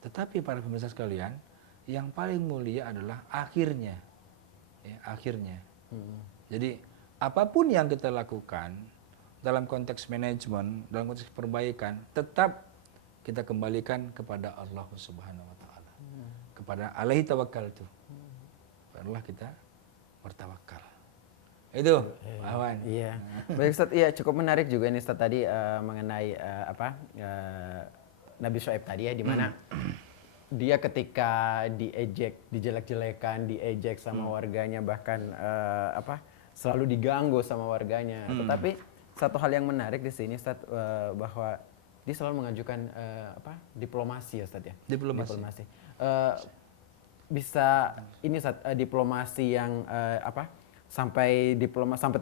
Tetapi para pemirsa sekalian, yang paling mulia adalah akhirnya. Ya, akhirnya. Jadi apapun yang kita lakukan dalam konteks manajemen, dalam konteks perbaikan, tetap kita kembalikan kepada Allah Subhanahu Wa Taala. Kepada Alaihi Tawakkaltu. Barulah kita bertawakal. Itu, Pak Awan. Iya. Baik Ustaz, iya cukup menarik juga nih Ustaz tadi mengenai Nabi Syuaib tadi ya, di mana dia ketika diejek, dijelek-jelekan, diejek sama warganya, bahkan selalu diganggu sama warganya. Tetapi satu hal yang menarik di sini Ustaz, bahwa dia selalu mengajukan diplomasi ya Ustaz ya. Diplomasi. Bisa ini Ustaz, diplomasi yang sampai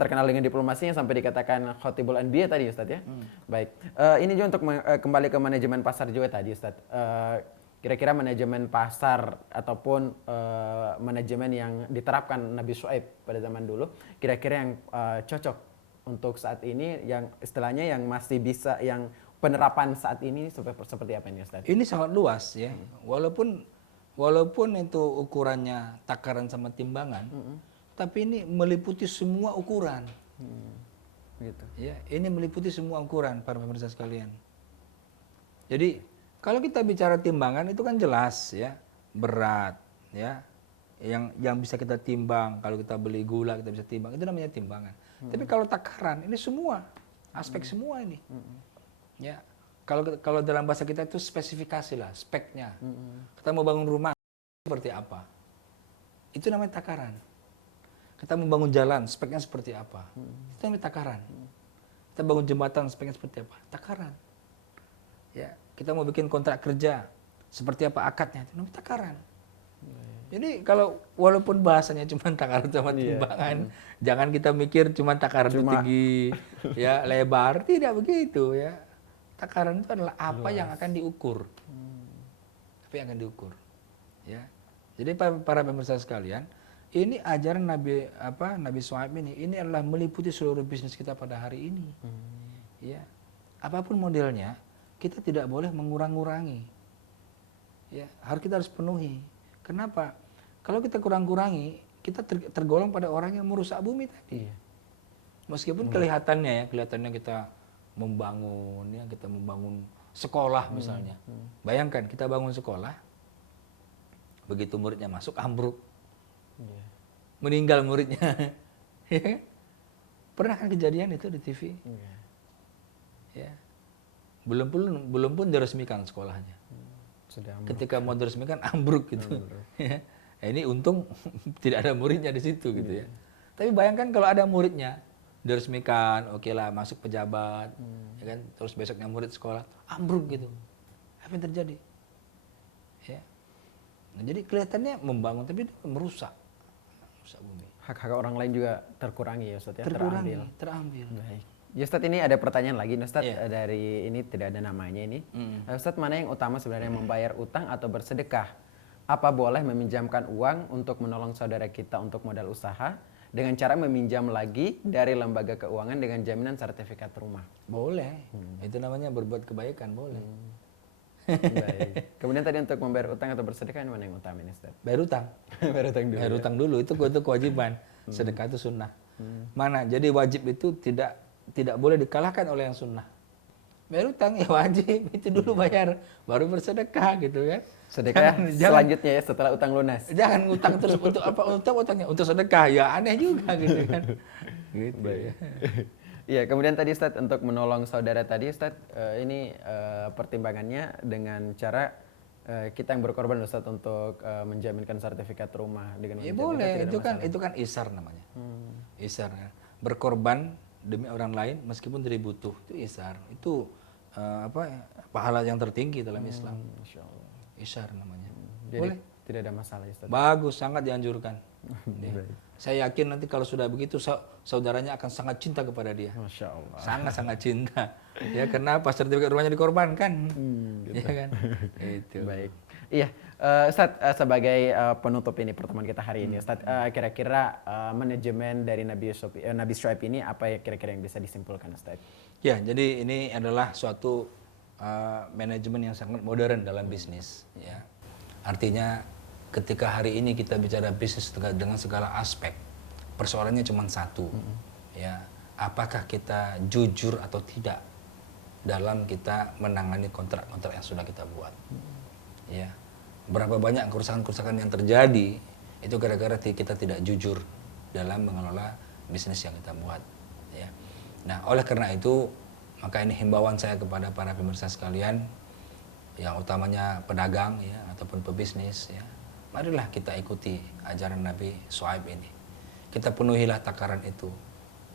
terkenal dengan diplomasinya sampai dikatakan Khatibul Anbiya tadi Ustaz ya. Baik. Ini juga untuk kembali ke manajemen pasar juga tadi Ustaz. Kira-kira manajemen pasar ataupun manajemen yang diterapkan Nabi Syuaib pada zaman dulu, kira-kira yang cocok untuk saat ini, yang istilahnya yang masih bisa, yang penerapan saat ini seperti apa ini Ustaz? Ini sangat luas ya. Walaupun itu ukurannya takaran sama timbangan, tapi ini meliputi semua ukuran. Gitu. Ya, ini meliputi semua ukuran para pemirsa sekalian. Jadi kalau kita bicara timbangan itu kan jelas ya, berat ya. Yang bisa kita timbang, kalau kita beli gula kita bisa timbang, itu namanya timbangan. Tapi kalau takaran ini semua, aspek semua ini. Ya. Kalau dalam bahasa kita itu spesifikasi lah, speknya. Kita mau bangun rumah seperti apa? Itu namanya takaran. Kita membangun jalan, speknya seperti apa? Itu namanya takaran. Kita bangun jembatan, speknya seperti apa? Takaran. Ya, kita mau bikin kontrak kerja, seperti apa akadnya? Itu namanya takaran. Jadi kalau walaupun bahasanya cuma takaran sama timbangan, jangan kita mikir cuma takaran itu tinggi, ya lebar, tidak begitu ya. Takaran itu adalah apa yang akan diukur. Apa yang akan diukur. Ya. Jadi para pemirsa sekalian, ini ajaran Nabi Syuaib ini adalah meliputi seluruh bisnis kita pada hari ini. Ya. Apapun modelnya, kita tidak boleh mengurang-ngurangi. Ya, kita harus penuhi. Kenapa? Kalau kita kurang-kurangi, kita tergolong pada orang yang merusak bumi tadi. Meskipun kelihatannya kita membangun sekolah misalnya. Bayangkan kita bangun sekolah, begitu muridnya masuk ambruk. Meninggal muridnya. Pernah kan kejadian itu di TV? Ya. Belum pun diresmikan sekolahnya. Ketika mau diresmikan ambruk gitu. Ya. Ini untung tidak ada muridnya di situ gitu ya. Tapi bayangkan kalau ada muridnya, diresmikan, oke lah masuk pejabat, ya kan, terus besoknya murid sekolah ambruk gitu. Apa yang terjadi? Ya. Nah, jadi kelihatannya membangun tapi merusak bumi. Hak-hak orang lain juga terkurangi ya Ustaz ya. Terambil. Baik. Ya Ustadz, ini ada pertanyaan lagi nih, Ustadz. Dari ini tidak ada namanya ini. Ustadz, mana yang utama sebenarnya, membayar utang atau bersedekah? Apa boleh meminjamkan uang untuk menolong saudara kita untuk modal usaha dengan cara meminjam lagi dari lembaga keuangan dengan jaminan sertifikat rumah? Boleh. Itu namanya berbuat kebaikan, boleh. Baik. Kemudian tadi untuk membayar utang atau bersedekah, mana yang utama ini, Ustadz? Bayar utang. Bayar utang dulu. Bayar utang dulu, itu kewajiban. Sedekah itu sunnah. Mana? Jadi wajib itu tidak boleh dikalahkan oleh yang sunnah. Bayar utang ya wajib, itu dulu bayar, baru bersedekah gitu kan. Sedekah selanjutnya ya setelah utang lunas. Jangan utang terus untuk apa? Utangnya untuk sedekah ya aneh juga gitu kan. Gitu. Iya, kemudian tadi Ustadz untuk menolong saudara tadi Ustadz, ini pertimbangannya dengan cara kita yang berkorban Ustadz untuk menjaminkan sertifikat rumah dengan Ya menjaminkan boleh, tidak ada itu kan isar namanya. Isar kan. Berkorban demi orang lain meskipun tidak butuh, itu isar. Itu pahala yang tertinggi dalam Islam. Masya Allah. Isar namanya. Jadi Boleh. tidak ada masalah Ustadz. Bagus, sangat dianjurkan. Ya. Saya yakin nanti kalau sudah begitu saudaranya akan sangat cinta kepada dia. Masya Allah. Sangat sertifikat ya, kenapa sertifikat rumahnya dikorbankan? Gitu. Ya kan? Itu. Baik. Iya, Ustadz, sebagai penutup ini pertemuan kita hari ini, Ustadz, kira-kira manajemen dari Nabi Syuaib ini apa ya kira-kira yang bisa disimpulkan, Ustadz? Ya, jadi ini adalah suatu manajemen yang sangat modern dalam bisnis. Ya, artinya ketika hari ini kita bicara bisnis dengan segala aspek, persoalannya cuma satu, ya, apakah kita jujur atau tidak dalam kita menangani kontrak-kontrak yang sudah kita buat. Ya, berapa banyak kerusakan-kerusakan yang terjadi itu gara-gara kita tidak jujur dalam mengelola bisnis yang kita buat. Ya. Nah, oleh karena itu maka ini himbauan saya kepada para pemirsa sekalian, yang utamanya pedagang ya ataupun pebisnis ya. Marilah kita ikuti ajaran Nabi Syuaib ini. Kita penuhilah takaran itu.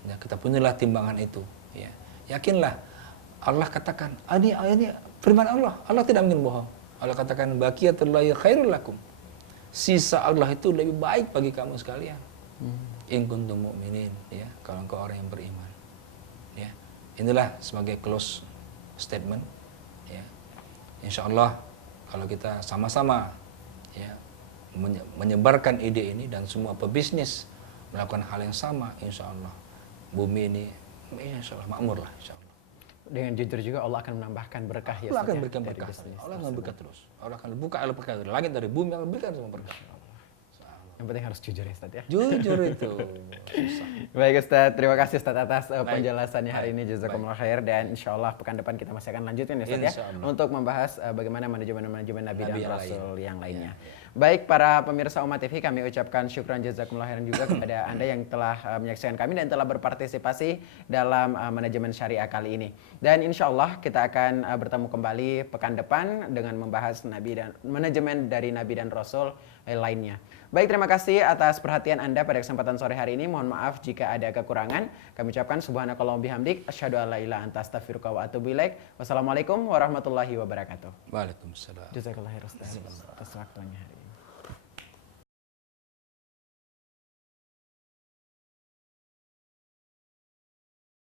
Ya, kita penuhilah timbangan itu. Ya. Yakinlah Allah katakan, ini firman Allah. Allah tidak mungkin bohong. Allah katakan baqiyatullahi khairul lakum. Sisa Allah itu lebih baik bagi kamu sekalian. In kuntum mu'minin, ya, kalau engkau orang yang beriman. Ya. Inilah sebagai close statement, ya. Insyaallah kalau kita sama-sama ya menyebarkan ide ini dan semua pebisnis melakukan hal yang sama, insyaallah bumi ini insyaallah makmur lah, insyaallah. Dengan jujur juga Allah akan menambahkan berkah ya. Allah akan berikan berkah. Allah akan berkah terus. Allah akan buka berkah dari langit, dari bumi, akan berikan semua berkah. Yang penting harus jujur ya Ustadz ya. Jujur itu susah. Baik Ustadz, terima kasih Ustadz atas penjelasannya hari ini, jazakumullah khair, dan insya Allah pekan depan kita masih akan lanjutin ya Ustadz ya untuk membahas bagaimana manajemen Nabi dan Rasul yang lainnya. Baik para pemirsa Umat TV, kami ucapkan syukran jazakumullah khairan juga kepada Anda yang telah menyaksikan kami dan telah berpartisipasi dalam manajemen syariah kali ini. Dan insya Allah kita akan bertemu kembali pekan depan dengan membahas manajemen dari Nabi dan Rasul lainnya. Baik, terima kasih atas perhatian Anda pada kesempatan sore hari ini. Mohon maaf jika ada kekurangan. Kami ucapkan subhanakallahumma bihamdik asyhadu an la ilaha anta astaghfiruka wa atubu ilaik. Wassalamualaikum warahmatullahi wabarakatuh. Waalaikumsalam. Jazakallahu khairan atas waktunya hari ini.